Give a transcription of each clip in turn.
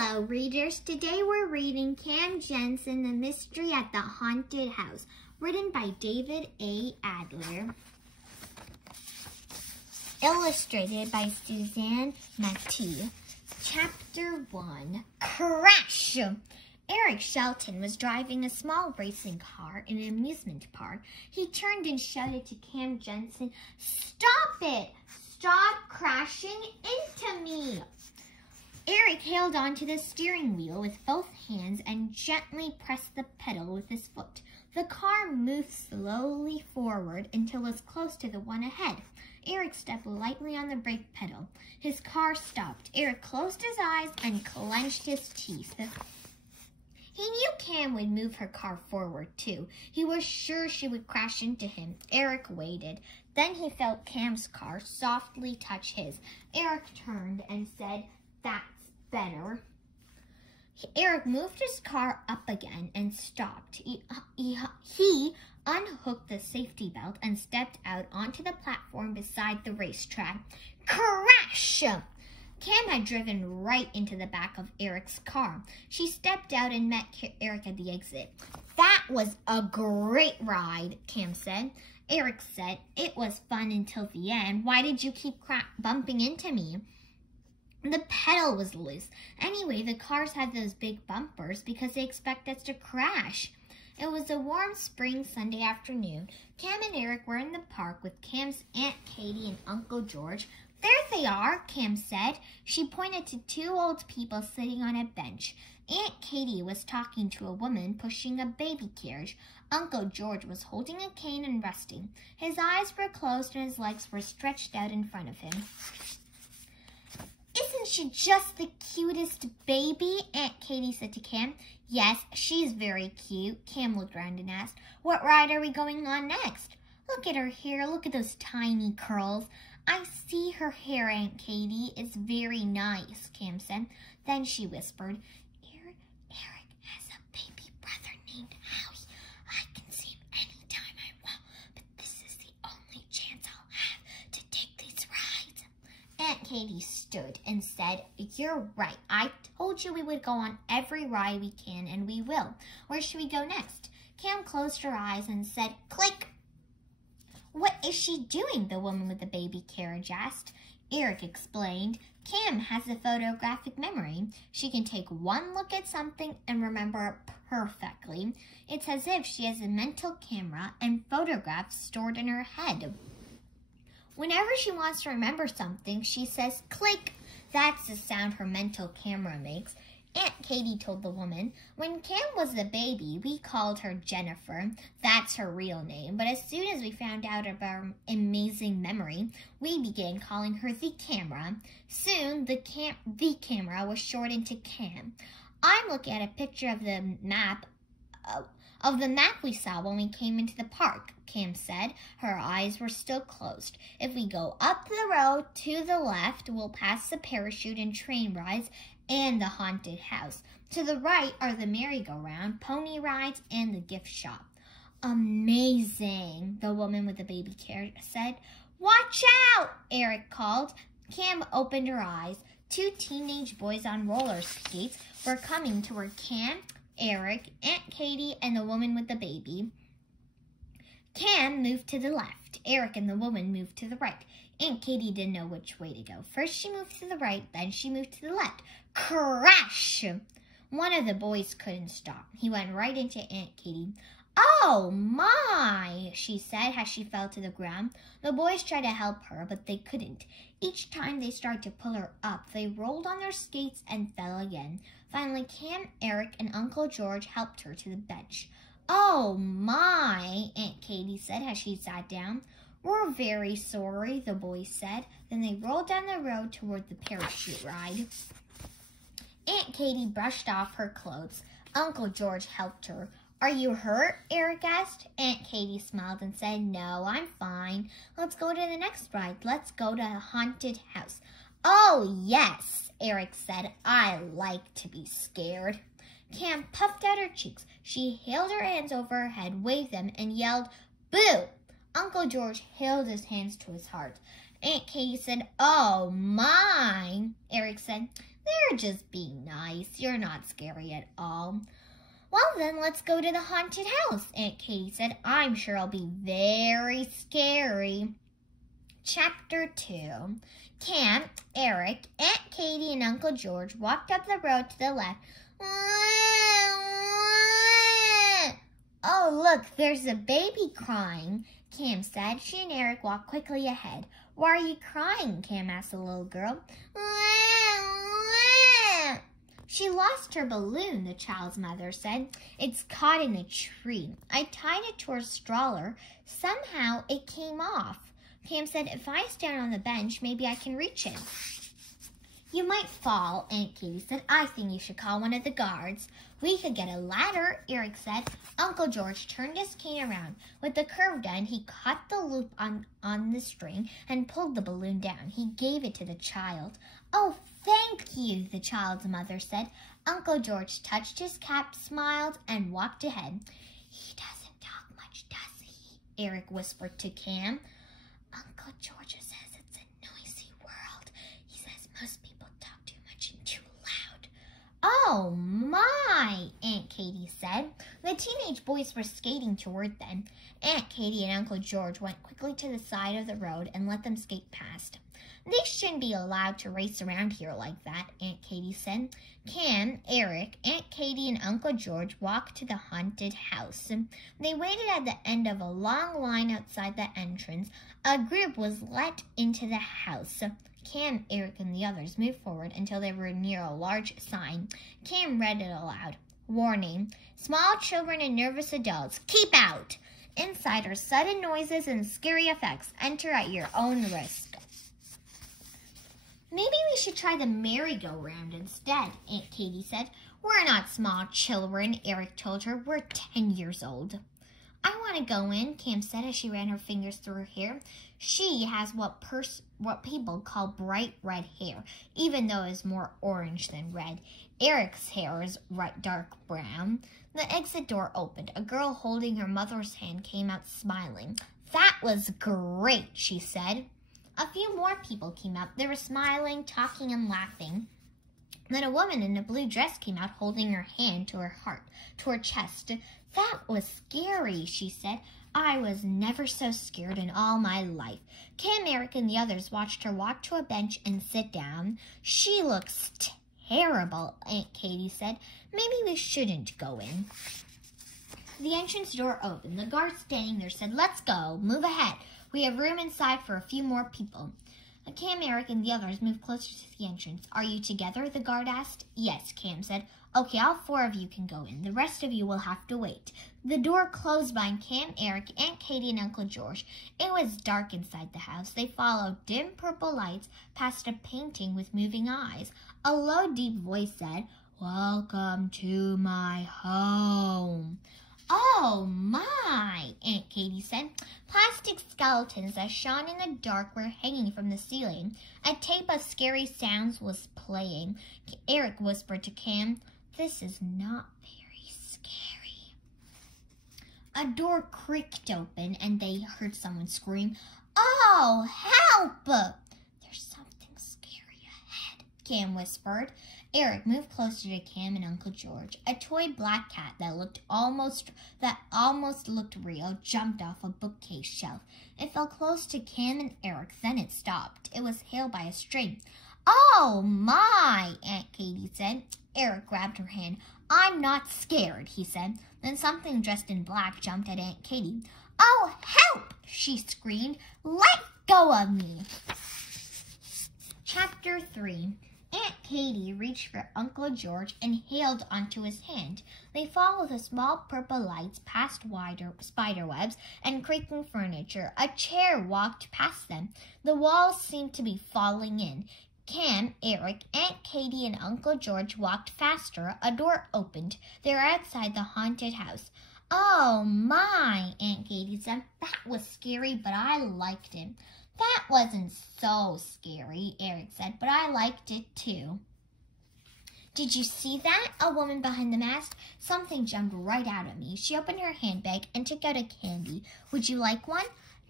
Hello, readers. Today we're reading Cam Jansen, The Mystery at the Haunted House, written by David A. Adler. Illustrated by Susanna, Natti. Chapter 1, Crash! Eric Shelton was driving a small racing car in an amusement park. He turned and shouted to Cam Jansen, "Stop it! Stop crashing into me!" Eric held onto the steering wheel with both hands and gently pressed the pedal with his foot. The car moved slowly forward until it was close to the one ahead. Eric stepped lightly on the brake pedal. His car stopped. Eric closed his eyes and clenched his teeth. He knew Cam would move her car forward, too. He was sure she would crash into him. Eric waited. Then he felt Cam's car softly touch his. Eric turned and said, "That's better." Eric moved his car up again and stopped. He unhooked the safety belt and stepped out onto the platform beside the racetrack. Crash! Cam had driven right into the back of Eric's car. She stepped out and met Eric at the exit. "That was a great ride," Cam said. Eric said, "It was fun until the end. Why did you keep bumping into me?" "The pedal was loose. Anyway, the cars had those big bumpers because they expect us to crash." It was a warm spring Sunday afternoon. Cam and Eric were in the park with Cam's Aunt Katie and Uncle George. "There they are," Cam said. She pointed to two old people sitting on a bench. Aunt Katie was talking to a woman pushing a baby carriage. Uncle George was holding a cane and resting. His eyes were closed and his legs were stretched out in front of him. "Isn't she just the cutest baby?" Aunt Katie said to Cam. "Yes, she's very cute." Cam looked around and asked, "What ride are we going on next?" "Look at her hair. Look at those tiny curls." "I see her hair, Aunt Katie. It's very nice," Cam said. Then she whispered, Eric has a baby brother named Howie. I can see him anytime I want, but this is the only chance I'll have to take these rides." Aunt Katie stood and said, "You're right. I told you we would go on every ride we can, and we will. Where should we go next?" Cam closed her eyes and said, "Click." "What is she doing?" the woman with the baby carriage asked. Eric explained, "Cam has a photographic memory. She can take one look at something and remember it perfectly. It's as if she has a mental camera and photographs stored in her head. Whenever she wants to remember something, she says, 'click.' That's the sound her mental camera makes." Aunt Katie told the woman, "When Cam was a baby, we called her Jennifer. That's her real name. But as soon as we found out about her amazing memory, we began calling her the camera. Soon, the camera was shortened to Cam. I'm looking at a picture of the map we saw when we came into the park," Cam said. Her eyes were still closed. "If we go up the road to the left, we'll pass the parachute and train rides and the haunted house. To the right are the merry-go-round, pony rides, and the gift shop." "Amazing," the woman with the baby carriage said. "Watch out!" Eric called. Cam opened her eyes. Two teenage boys on roller skates were coming toward Cam, Eric, Aunt Katie, and the woman with the baby. Cam moved to the left. Eric and the woman moved to the right. Aunt Katie didn't know which way to go. First she moved to the right, then she moved to the left. Crash! One of the boys couldn't stop. He went right into Aunt Katie. "Oh, my," she said as she fell to the ground. The boys tried to help her, but they couldn't. Each time they started to pull her up, they rolled on their skates and fell again. Finally, Cam, Eric, and Uncle George helped her to the bench. "Oh, my," Aunt Katie said as she sat down. "We're very sorry," the boys said. Then they rolled down the road toward the parachute ride. Aunt Katie brushed off her clothes. Uncle George helped her. "Are you hurt?" Eric asked. Aunt Katie smiled and said, "No, I'm fine. Let's go to the next ride. Let's go to the haunted house." "Oh, yes," Eric said. "I like to be scared." Cam puffed out her cheeks. She held her hands over her head, waved them, and yelled, "Boo!" Uncle George held his hands to his heart. Aunt Katie said, "Oh, my." Eric said, They're just being nice. You're not scary at all. Well, then let's go to the haunted house, Aunt Katie said. I'm sure it'll be very scary. Chapter 2. Cam, Eric, Aunt Katie, and Uncle George walked up the road to the left. Oh, look, there's a baby crying, Cam said. She and Eric walked quickly ahead. Why are you crying? Cam asked the little girl. She lost her balloon, the child's mother said. It's caught in a tree. I tied it to her stroller. Somehow it came off. Cam said, if I stand on the bench, maybe I can reach it. You might fall, Aunt Katie said. I think you should call one of the guards. We could get a ladder, Eric said. Uncle George turned his cane around. With the curved end, he caught the loop on the string and pulled the balloon down. He gave it to the child. Oh, thank you, the child's mother said. Uncle George touched his cap, smiled, and walked ahead. He doesn't talk much, does he? Eric whispered to Cam. Uncle George says it's a noisy world. He says most people talk too much and too loud. Oh, my, Aunt Katie said. The teenage boys were skating toward them. Aunt Katie and Uncle George went quickly to the side of the road and let them skate past. They shouldn't be allowed to race around here like that, Aunt Katie said. Cam, Eric, Aunt Katie, and Uncle George walked to the haunted house. They waited at the end of a long line outside the entrance. A group was let into the house. Cam, Eric, and the others moved forward until they were near a large sign. Cam read it aloud. Warning, small children and nervous adults, keep out. Inside are sudden noises and scary effects. Enter at your own risk. Maybe we should try the merry-go-round instead, Aunt Katie said. We're not small children, Eric told her. We're 10 years old. I want to go in, Cam said as she ran her fingers through her hair. She has what people call bright red hair, even though it is more orange than red. Eric's hair is dark brown. The exit door opened. A girl holding her mother's hand came out smiling. That was great, she said. A few more people came out. They were smiling, talking, and laughing. Then a woman in a blue dress came out holding her hand to her heart, to her chest. That was scary, she said. I was never so scared in all my life. Cam, Eric, and the others watched her walk to a bench and sit down. She looks terrible, Aunt Katie said. Maybe we shouldn't go in. The entrance door opened. The guard standing there said, Let's go. Move ahead. We have room inside for a few more people. Cam, Eric, and the others moved closer to the entrance. Are you together? The guard asked. Yes, Cam said. Okay, all 4 of you can go in. The rest of you will have to wait. The door closed behind Cam, Eric, Aunt Katie, and Uncle George. It was dark inside the house. They followed dim purple lights past a painting with moving eyes. A low, deep voice said, Welcome to my home. Oh, my, Aunt Katie said. Plastic skeletons that shone in the dark were hanging from the ceiling. A tape of scary sounds was playing. Eric whispered to Cam, This is not very scary. A door creaked open and they heard someone scream, Oh, help! There's something scary ahead, Cam whispered. Eric moved closer to Cam and Uncle George. A toy black cat that almost looked real jumped off a bookcase shelf. It fell close to Cam and Eric, then it stopped. It was held by a string. Oh, my, Aunt Katie said. Eric grabbed her hand. I'm not scared, he said. Then something dressed in black jumped at Aunt Katie. Oh, help, she screamed. Let go of me. Chapter 3. Aunt Katie reached for Uncle George and held onto his hand. They followed the small purple lights past wider spiderwebs and creaking furniture. A chair walked past them. The walls seemed to be falling in. Cam, Eric, Aunt Katie, and Uncle George walked faster. A door opened. They were outside the haunted house. Oh, my, Aunt Katie said. That was scary, but I liked it. That wasn't so scary, Eric said, but I liked it too. Did you see that? A woman behind the mask. Something jumped right out at me. She opened her handbag and took out a candy. Would you like one?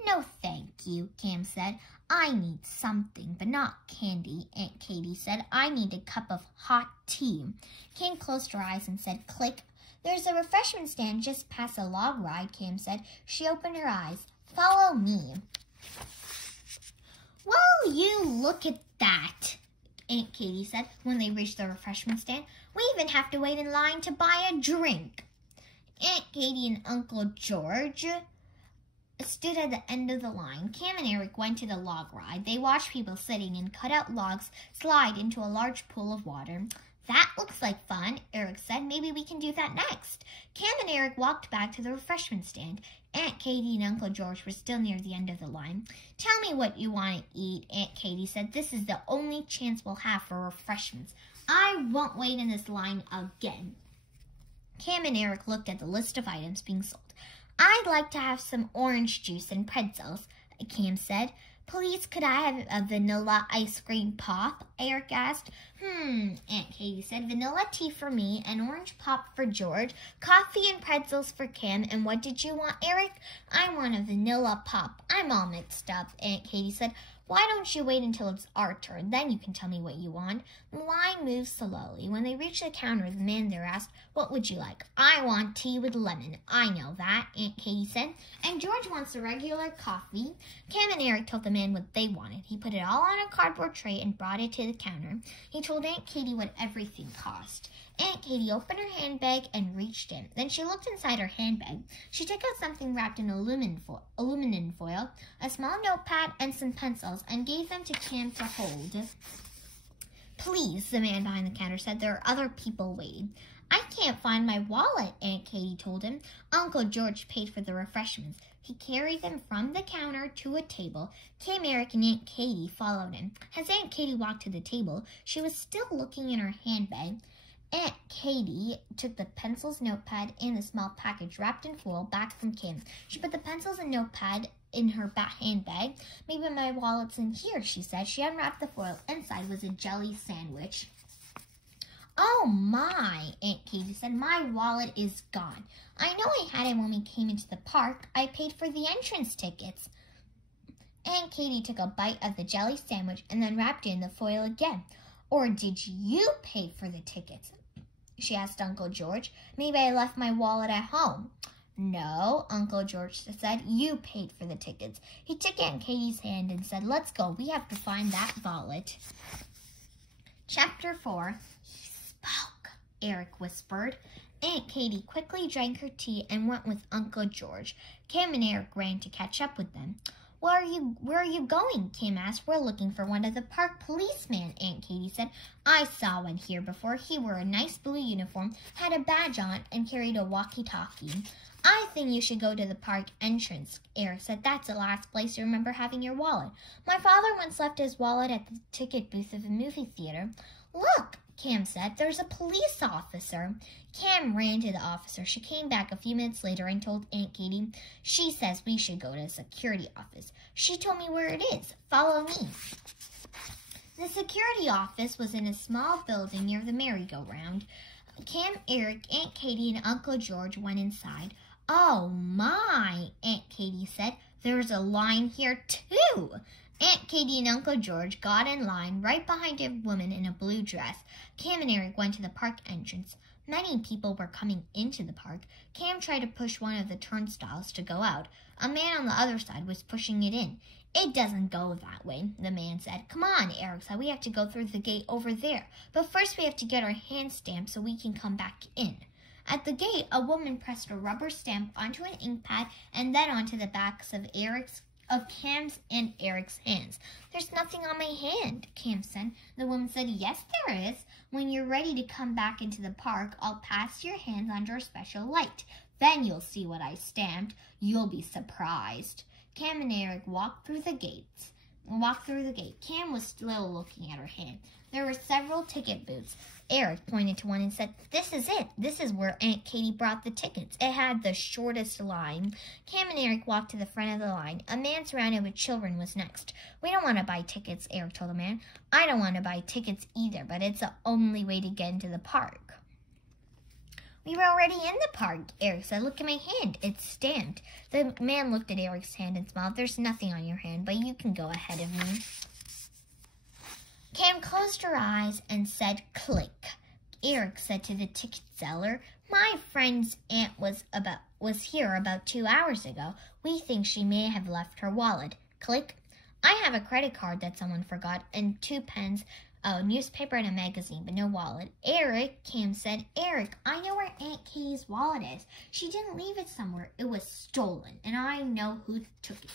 No, thank you, Cam said. I need something, but not candy, Aunt Katy said. I need a cup of hot tea. Cam closed her eyes and said, click. There's a refreshment stand just past a log ride, Cam said. She opened her eyes. Follow me. Well, you look at that, Aunt Katy said when they reached the refreshment stand. We even have to wait in line to buy a drink. Aunt Katy and Uncle George stood at the end of the line. Cam and Eric went to the log ride. They watched people sitting in cut-out logs slide into a large pool of water. That looks like fun, Eric said. Maybe we can do that next. Cam and Eric walked back to the refreshment stand. Aunt Katy and Uncle George were still near the end of the line. Tell me what you want to eat, Aunt Katy said. This is the only chance we'll have for refreshments. I won't wait in this line again. Cam and Eric looked at the list of items being sold. I'd like to have some orange juice and pretzels, Cam said. Please, could I have a vanilla ice cream pop? Eric asked. Aunt Katy said. Vanilla tea for me, an orange pop for George, coffee and pretzels for Cam, and what did you want, Eric? I want a vanilla pop. I'm all mixed up, Aunt Katy said. Why don't you wait until it's our turn? Then you can tell me what you want. The line moved slowly. When they reached the counter, the man there asked, what would you like? I want tea with lemon. I know that, Aunt Katy said. And George wants a regular coffee. Cam and Eric told the man what they wanted. He put it all on a cardboard tray and brought it to the counter. He told Aunt Katy what everything cost. Aunt Katy opened her handbag and reached in. Then she looked inside her handbag. She took out something wrapped in aluminum foil, a small notepad, and some pencils, and gave them to Cam to hold. Please, the man behind the counter said, there are other people waiting. I can't find my wallet, Aunt Katy told him. Uncle George paid for the refreshments. He carried them from the counter to a table. Cam, Eric, and Aunt Katy followed him. As Aunt Katy walked to the table, she was still looking in her handbag. Aunt Katy took the pencils, notepad, and the small package wrapped in foil back from Cam. She put the pencils and notepad in her handbag. Maybe my wallet's in here, she said. She unwrapped the foil. Inside was a jelly sandwich. Oh my, Aunt Katy said. My wallet is gone. I know I had it when we came into the park. I paid for the entrance tickets. Aunt Katy took a bite of the jelly sandwich and then wrapped it in the foil again. Or did you pay for the tickets? She asked Uncle George. Maybe I left my wallet at home. No, Uncle George said. You paid for the tickets. He took Aunt Katy's hand and said, let's go. We have to find that wallet. Chapter 4. He spoke, Eric whispered. Aunt Katy quickly drank her tea and went with Uncle George. Cam and Eric ran to catch up with them. Where are you going? Cam asked. We're looking for one of the park policemen, Aunt Katy said. I saw one here before. He wore a nice blue uniform, had a badge on, and carried a walkie-talkie. I think you should go to the park entrance, Eric said. That's the last place you remember having your wallet. My father once left his wallet at the ticket booth of a movie theater. Look, Cam said. There's a police officer. Cam ran to the officer. She came back a few minutes later and told Aunt Katy, she says we should go to the security office. She told me where it is. Follow me. The security office was in a small building near the merry-go-round. Cam, Eric, Aunt Katy, and Uncle George went inside. Oh my, Aunt Katy said. There's a line here too. Aunt Katy and Uncle George got in line right behind a woman in a blue dress. Cam and Eric went to the park entrance. Many people were coming into the park. Cam tried to push one of the turnstiles to go out. A man on the other side was pushing it in. It doesn't go that way, the man said. Come on, Eric said. We have to go through the gate over there. But first we have to get our hands stamped so we can come back in. At the gate, a woman pressed a rubber stamp onto an ink pad and then onto the backs of Cam's and Eric's hands. There's nothing on my hand, Cam said. The woman said, yes, there is. When you're ready to come back into the park, I'll pass your hands under a special light. Then you'll see what I stamped. You'll be surprised. Cam and Eric walked through the gate. Cam was still looking at her hand. There were several ticket booths. Eric pointed to one and said, this is it. This is where Aunt Katy brought the tickets. It had the shortest line. Cam and Eric walked to the front of the line. A man surrounded with children was next. We don't want to buy tickets, Eric told the man. I don't want to buy tickets either, but it's the only way to get into the park. We were already in the park, Eric said. Look at my hand. It's stamped. The man looked at Eric's hand and smiled. There's nothing on your hand, but you can go ahead of me. Cam closed her eyes and said, click. Eric said to the ticket seller, my friend's aunt was here about 2 hours ago. We think she may have left her wallet. Click. I have a credit card that someone forgot and 2 pens, a newspaper and a magazine, but no wallet. Eric, Cam said, Eric, I know where Aunt Katie's wallet is. She didn't leave it somewhere. It was stolen, and I know who took it.